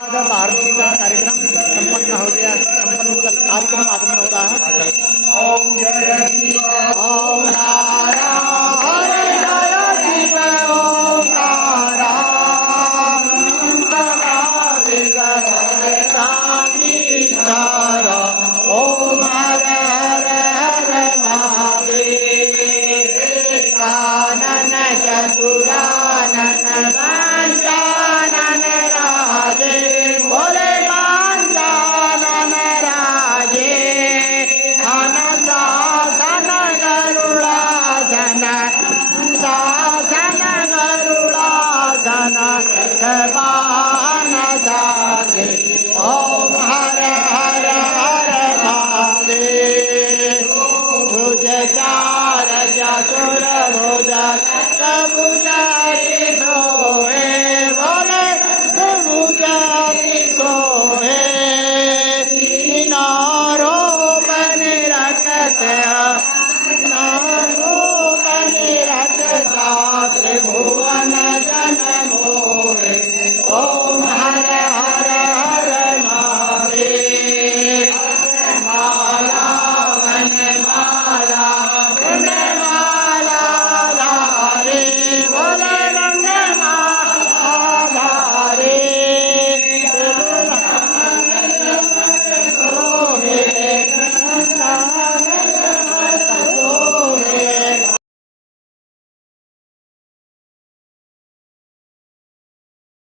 आरती का कार्यक्रम संपन्न हो गया। कार्यक्रम आरंभ हो रहा है। ओम जय शिव ओम नारायण जय शिव ओम नारायण ओम हर हर हर महादेव कानन चतुरानन वांछानन राजे बोले वांछानन राजे धन शासन गरुड़ासन शासन गरुड़ासन सवान साधे ओम हर हर हर महादेव भुज चार चतुर भुज सबुज